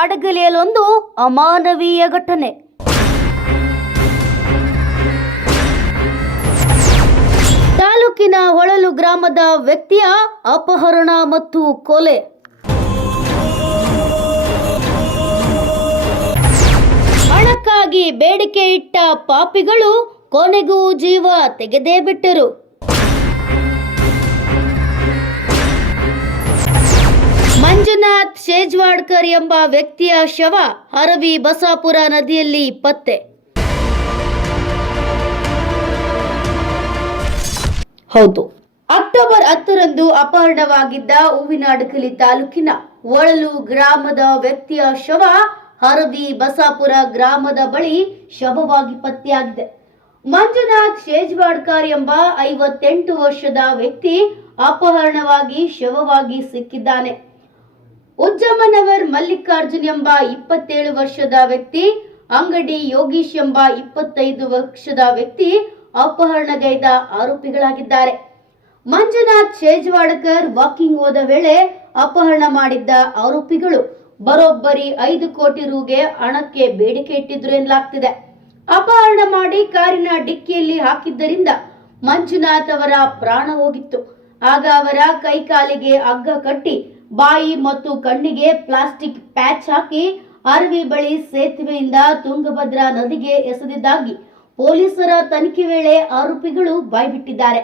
ಅಡಗಲಿಯಲ್ಲೊಂದು ಅಮಾನವೀಯ ಘಟನೆ. ತಾಲೂಕಿನ ಹೊಳಲು ಗ್ರಾಮದ ವ್ಯಕ್ತಿಯ ಅಪಹರಣ ಮತ್ತು ಕೊಲೆ. ಹಣಕ್ಕಾಗಿ ಬೇಡಿಕೆ ಇಟ್ಟ ಪಾಪಿಗಳು ಕೊನೆಗೂ ಜೀವ ತೆಗೆದೇ ಬಿಟ್ಟರು. ಮಂಜುನಾಥ್ ಶೇಜ್ವಾಡ್ಕರ್ ಎಂಬ ವ್ಯಕ್ತಿಯ ಶವ ಹರವಿ ಬಸಾಪುರ ನದಿಯಲ್ಲಿ ಪತ್ತೆ. ಹೌದು, ಅಕ್ಟೋಬರ್ 10ರಂದು ಅಪಹರಣವಾಗಿದ್ದ ಹೂವಿನಹಡಗಲಿ ತಾಲೂಕಿನ ಹೊಳಲು ಗ್ರಾಮದ ವ್ಯಕ್ತಿಯ ಶವ ಹರವಿ ಬಸಾಪುರ ಗ್ರಾಮದ ಬಳಿ ಶವವಾಗಿ ಪತ್ತೆಯಾಗಿದೆ. ಮಂಜುನಾಥ್ ಶೇಜ್ವಾಡ್ಕರ್ ಎಂಬ 58 ವರ್ಷದ ವ್ಯಕ್ತಿ ಅಪಹರಣವಾಗಿ ಶವವಾಗಿ ಸಿಕ್ಕಿದ್ದಾನೆ. ಉಜ್ಜಮ್ಮನವರ್ ಮಲ್ಲಿಕಾರ್ಜುನ್ ಎಂಬ 27 ವರ್ಷದ ವ್ಯಕ್ತಿ, ಅಂಗಡಿ ಯೋಗೀಶ್ ಎಂಬ 25 ವರ್ಷದ ವ್ಯಕ್ತಿ ಅಪಹರಣಗೈದ ಆರೋಪಿಗಳಾಗಿದ್ದಾರೆ. ಮಂಜುನಾಥ್ ಶೇಜ್ವಾಡ್ಕರ್ ವಾಕಿಂಗ್ ಹೋದ ವೇಳೆ ಅಪಹರಣ ಮಾಡಿದ್ದ ಆರೋಪಿಗಳು ಬರೋಬ್ಬರಿ 5 ಕೋಟಿ ರುಗೆ ಹಣಕ್ಕೆ ಬೇಡಿಕೆ ಇಟ್ಟಿದ್ರು ಎನ್ನಲಾಗ್ತಿದೆ. ಅಪಹರಣ ಮಾಡಿ ಕಾರಿನ ಡಿಕ್ಕಿಯಲ್ಲಿ ಹಾಕಿದ್ದರಿಂದ ಮಂಜುನಾಥ್ ಅವರ ಪ್ರಾಣ ಹೋಗಿತ್ತು. ಆಗ ಅವರ ಕೈ ಕಾಲಿಗೆ ಹಗ್ಗ ಕಟ್ಟಿ ಬಾಯಿ ಮತ್ತು ಕಣ್ಣಿಗೆ ಪ್ಲಾಸ್ಟಿಕ್ ಪ್ಯಾಚ್ ಹಾಕಿ ಅರವಿ ಬಳಿ ಸೇತುವೆಯಿಂದ ತುಂಗಭದ್ರಾ ನದಿಗೆ ಎಸೆದಿದ್ದಾಗಿ ಪೊಲೀಸರ ತನಿಖೆ ವೇಳೆ ಆರೋಪಿಗಳು ಬಾಯ್ಬಿಟ್ಟಿದ್ದಾರೆ.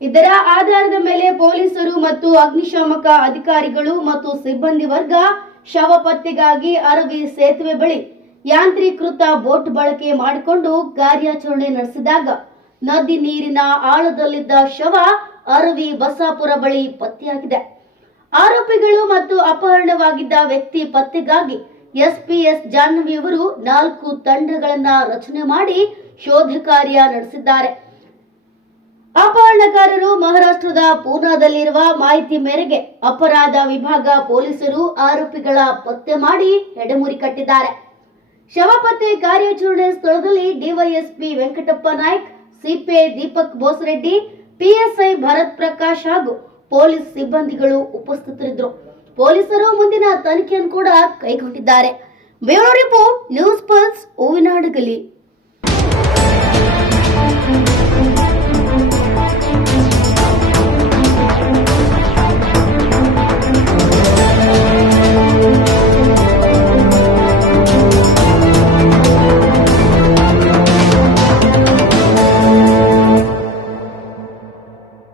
ಇದರ ಆಧಾರದ ಮೇಲೆ ಪೊಲೀಸರು ಮತ್ತು ಅಗ್ನಿಶಾಮಕ ಅಧಿಕಾರಿಗಳು ಮತ್ತು ಸಿಬ್ಬಂದಿ ವರ್ಗ ಶವ ಪತ್ತೆಗಾಗಿ ಅರವಿ ಸೇತುವೆ ಬಳಿ ಯಾಂತ್ರೀಕೃತ ಬೋಟ್ ಬಳಕೆ ಮಾಡಿಕೊಂಡು ಕಾರ್ಯಾಚರಣೆ ನಡೆಸಿದಾಗ ನದಿ ನೀರಿನ ಆಳದಲ್ಲಿದ್ದ ಶವ ಅರವಿ ಬಸಾಪುರ ಬಳಿ ಪತ್ತೆಯಾಗಿದೆ. ಆರೋಪಿಗಳು ಮತ್ತು ಅಪಹರಣವಾಗಿದ್ದ ವ್ಯಕ್ತಿ ಪತ್ತೆಗಾಗಿ ಎಸ್ಪಿಎಸ್ ಜಾಹ್ನವಿಯವರು 4 ತಂಡಗಳನ್ನ ರಚನೆ ಮಾಡಿ ಶೋಧ ಕಾರ್ಯ ನಡೆಸಿದ್ದಾರೆ. ಅಪಹರಣಕಾರರು ಮಹಾರಾಷ್ಟ್ರದ ಪೂನಾದಲ್ಲಿರುವ ಮಾಹಿತಿ ಮೇರೆಗೆ ಅಪರಾಧ ವಿಭಾಗ ಪೊಲೀಸರು ಆರೋಪಿಗಳ ಪತ್ತೆ ಮಾಡಿ ಎಡೆಮುರಿ ಕಟ್ಟಿದ್ದಾರೆ. ಶವ ಪತ್ತೆ ಕಾರ್ಯಾಚರಣೆ ಸ್ಥಳದಲ್ಲಿ DYSP Venkatappa Naik, CPI Deepak Bosareddy, PSI Bharat Prakash ಹಾಗೂ ಪೊಲೀಸ್ ಸಿಬ್ಬಂದಿಗಳು ಉಪಸ್ಥಿತರಿದ್ದರು. ಪೊಲೀಸರು ಮುಂದಿನ ತನಿಖೆಯನ್ನು ಕೂಡ ಕೈಗೊಂಡಿದ್ದಾರೆ. Bureau report, news pulse, Huvinahadagali.